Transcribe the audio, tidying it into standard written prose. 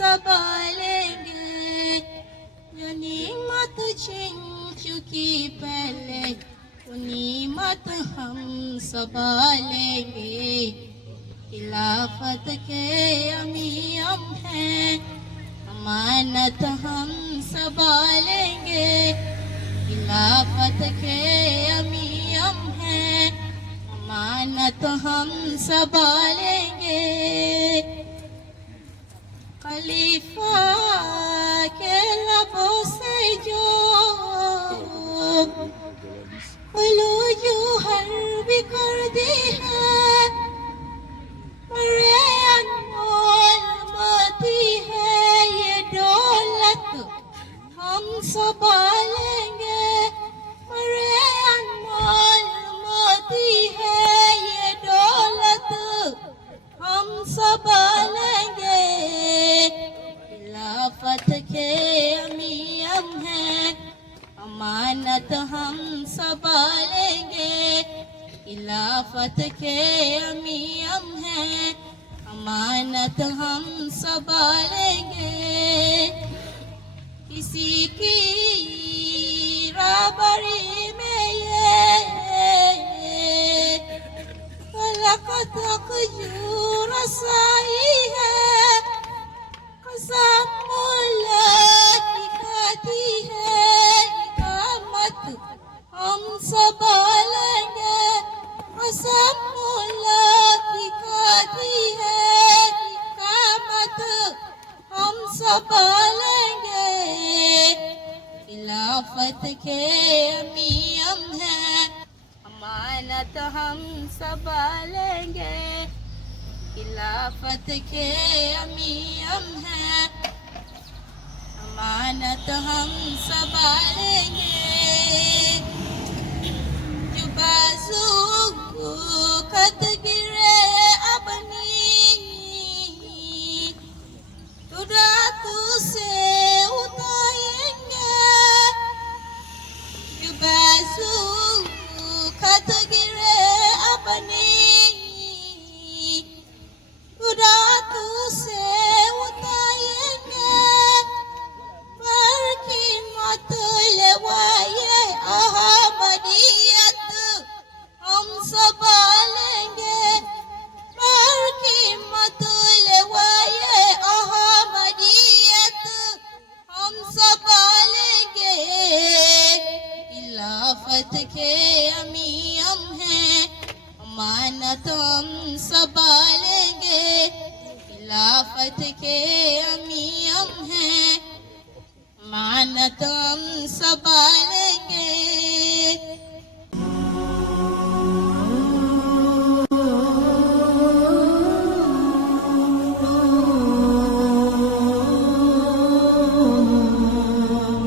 संभालेंगे, गनीमत छीन चुकी पहले, गनीमत हम संभालेंगे। खिलाफत के अमीम हैं, अमानत हम संभालेंगे। खिलाफत के अमीम हैं, अमानत हम संभालेंगे। खलीफा के लबों से जो जो हर भी कर दी है, मेरे अनमोल मोती है ये दौलत हम संभालेंगे। मेरे अनमोल मोती है ये दौलत हम संभालेंगे। खिलाफत के अमीम हैं, अमानत हम संभालेंगे। खिलाफत के अमीम हैं, अमानत हम संभालेंगे। किसी की राबरी में ये तक जो रसाई है, कसम मुल्ला की खाती है इकामत हम संभालेंगे। कसम मुल्ला की खाती है इकामत हम संभालेंगे। खिलाफत के अमीम हैं, अमानत हम संभालेंगे। खिलाफत के अमीम हैं, अमानत हम संभालेंगे। जो बाजू खत गिरे अपनी, तो रातों से उतारेंगे। जो बाजू खत गिरे अपनी, रातों से उतारेंगे। पर की मत लेवाए अहमदियत हम संभालेंगे। पर की मत लेवाए अहमदियत हम संभालेंगे। खिलाफत के अमीम हैं, अमानत हम संभालेंगे। खिलाफत के अमीम हैं, अमानत